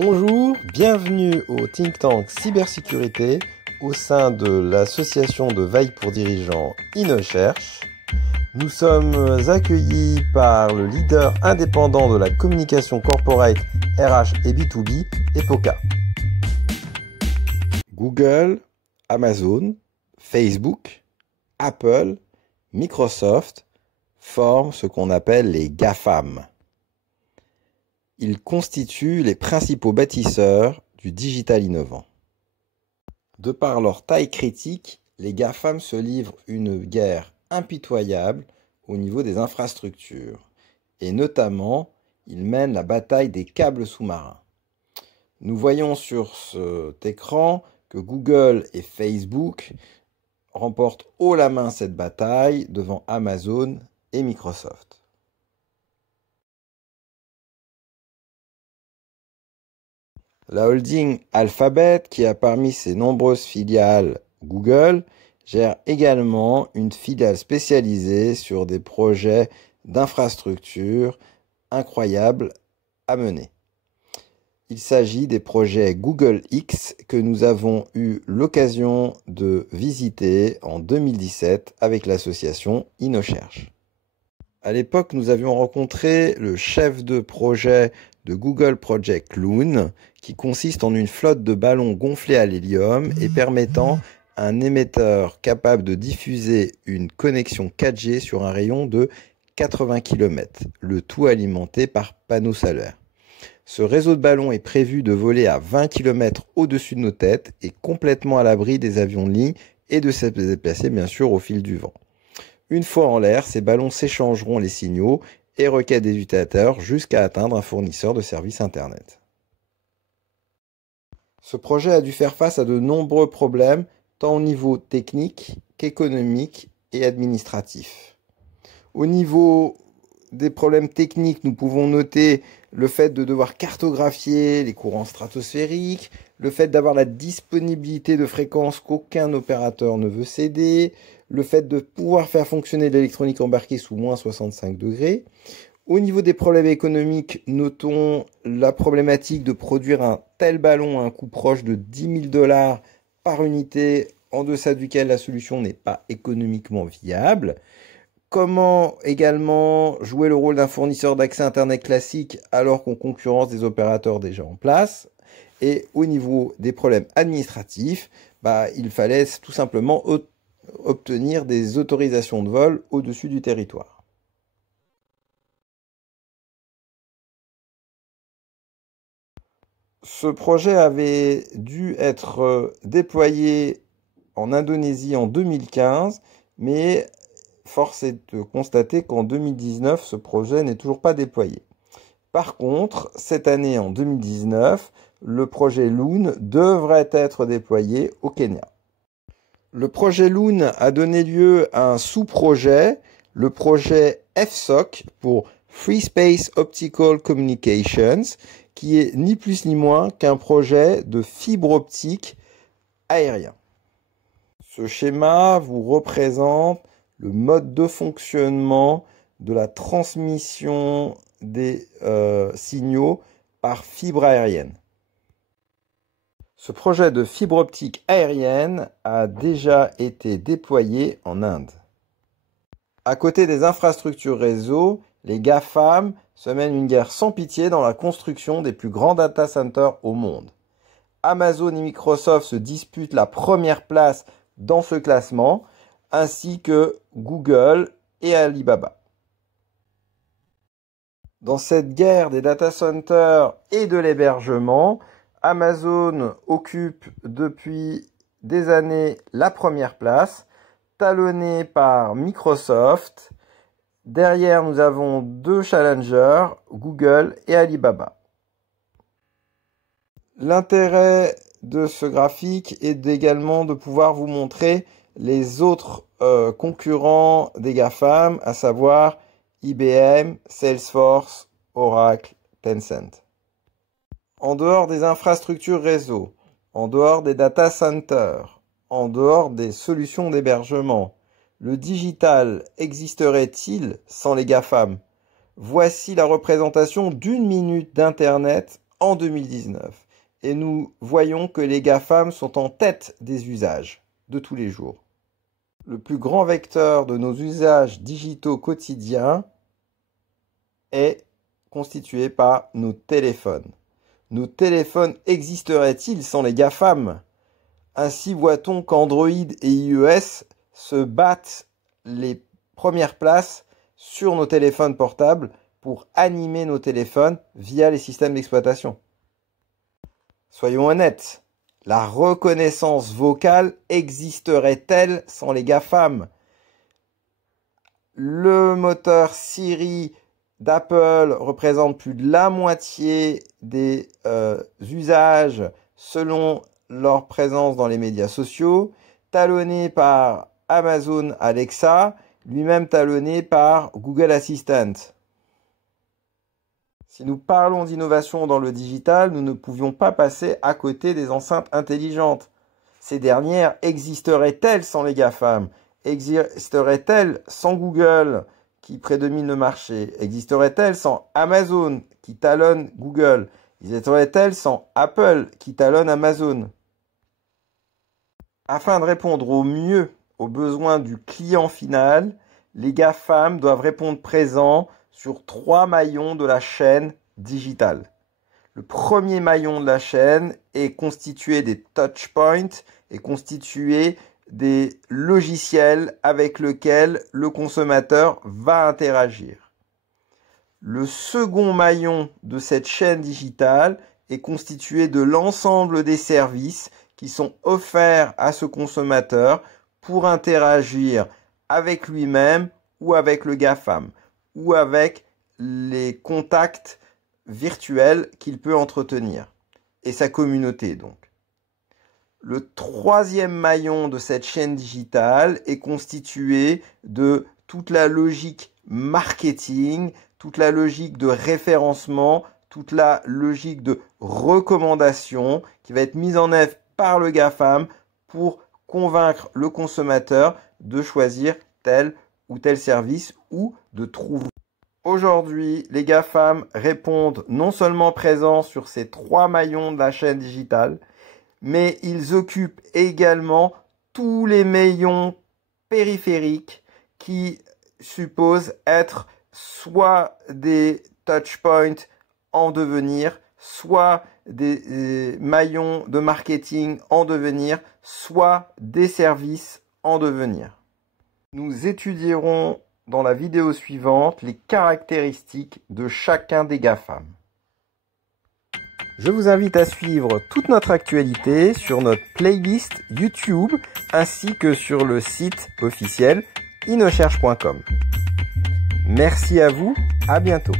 Bonjour, bienvenue au think tank cybersécurité au sein de l'association de veille pour dirigeants InnoCherche. Nous sommes accueillis par le leader indépendant de la communication corporate RH et B2B, Epoca. Google, Amazon, Facebook, Apple, Microsoft forment ce qu'on appelle les GAFAM. Ils constituent les principaux bâtisseurs du digital innovant. De par leur taille critique, les GAFAM se livrent une guerre impitoyable au niveau des infrastructures. Et notamment, ils mènent la bataille des câbles sous-marins. Nous voyons sur cet écran que Google et Facebook remportent haut la main cette bataille devant Amazon et Microsoft. La holding Alphabet, qui a parmi ses nombreuses filiales Google, gère également une filiale spécialisée sur des projets d'infrastructures incroyables à mener. Il s'agit des projets Google X que nous avons eu l'occasion de visiter en 2017 avec l'association InnoCherche. À l'époque, nous avions rencontré le chef de projet de Google Project Loon, qui consiste en une flotte de ballons gonflés à l'hélium et permettant un émetteur capable de diffuser une connexion 4G sur un rayon de 80 km, le tout alimenté par panneaux solaires. Ce réseau de ballons est prévu de voler à 20 km au-dessus de nos têtes et complètement à l'abri des avions de ligne et de se déplacer bien sûr au fil du vent. Une fois en l'air, ces ballons s'échangeront les signaux et requêtes des utilisateurs jusqu'à atteindre un fournisseur de services Internet. Ce projet a dû faire face à de nombreux problèmes, tant au niveau technique qu'économique et administratif. Au niveau des problèmes techniques, nous pouvons noter le fait de devoir cartographier les courants stratosphériques, le fait d'avoir la disponibilité de fréquences qu'aucun opérateur ne veut céder, le fait de pouvoir faire fonctionner l'électronique embarquée sous moins 65 degrés. Au niveau des problèmes économiques, notons la problématique de produire un tel ballon à un coût proche de 10 000 $ par unité, en deçà duquel la solution n'est pas économiquement viable. Comment également jouer le rôle d'un fournisseur d'accès Internet classique alors qu'on concurrence des opérateurs déjà en place. Et au niveau des problèmes administratifs, il fallait tout simplement obtenir des autorisations de vol au-dessus du territoire. Ce projet avait dû être déployé en Indonésie en 2015, mais force est de constater qu'en 2019, ce projet n'est toujours pas déployé. Par contre, cette année, en 2019, le projet Loon devrait être déployé au Kenya. Le projet Loon a donné lieu à un sous-projet, le projet FSOC pour Free Space Optical Communications, qui est ni plus ni moins qu'un projet de fibre optique aérien. Ce schéma vous représente le mode de fonctionnement de la transmission des signaux par fibre aérienne. Ce projet de fibre optique aérienne a déjà été déployé en Inde. À côté des infrastructures réseau, les GAFAM se mènent une guerre sans pitié dans la construction des plus grands data centers au monde. Amazon et Microsoft se disputent la première place dans ce classement, ainsi que Google et Alibaba. Dans cette guerre des data centers et de l'hébergement, Amazon occupe depuis des années la première place, talonné par Microsoft. Derrière, nous avons deux challengers, Google et Alibaba. L'intérêt de ce graphique est également de pouvoir vous montrer les autres concurrents des GAFAM, à savoir IBM, Salesforce, Oracle, Tencent. En dehors des infrastructures réseau, en dehors des data centers, en dehors des solutions d'hébergement, le digital existerait-il sans les GAFAM? Voici la représentation d'une minute d'Internet en 2019. Et nous voyons que les GAFAM sont en tête des usages de tous les jours. Le plus grand vecteur de nos usages digitaux quotidiens est constitué par nos téléphones. Nos téléphones existeraient-ils sans les GAFAM? Ainsi voit-on qu'Android et iOS se battent les premières places sur nos téléphones portables pour animer nos téléphones via les systèmes d'exploitation. Soyons honnêtes, la reconnaissance vocale existerait-elle sans les GAFAM? Le moteur Siri d'Apple représente plus de la moitié des usages selon leur présence dans les médias sociaux, talonné par Amazon Alexa, lui-même talonné par Google Assistant. Si nous parlons d'innovation dans le digital, nous ne pouvions pas passer à côté des enceintes intelligentes. Ces dernières existeraient-elles sans les GAFAM? Existeraient-elles sans Google qui prédomine le marché? Existeraient-elles sans Amazon qui talonne Google? Existeraient-elles sans Apple qui talonne Amazon? Afin de répondre au mieux aux besoins du client final, les GAFAM doivent répondre présent sur 3 maillons de la chaîne digitale. Le premier maillon de la chaîne est constitué des touchpoints et constitué des logiciels avec lesquels le consommateur va interagir. Le second maillon de cette chaîne digitale est constitué de l'ensemble des services qui sont offerts à ce consommateur pour interagir avec lui-même ou avec le GAFAM ou avec les contacts virtuels qu'il peut entretenir et sa communauté donc. Le troisième maillon de cette chaîne digitale est constitué de toute la logique marketing, toute la logique de référencement, toute la logique de recommandation qui va être mise en œuvre par le GAFAM pour convaincre le consommateur de choisir tel ou tel service ou de trouver. Aujourd'hui, les GAFAM répondent non seulement présents sur ces 3 maillons de la chaîne digitale, mais ils occupent également tous les maillons périphériques qui supposent être soit des touchpoints en devenir, soit des maillons de marketing en devenir, soit des services en devenir. Nous étudierons dans la vidéo suivante les caractéristiques de chacun des GAFAM. Je vous invite à suivre toute notre actualité sur notre playlist YouTube ainsi que sur le site officiel inocherche.com. Merci à vous, à bientôt.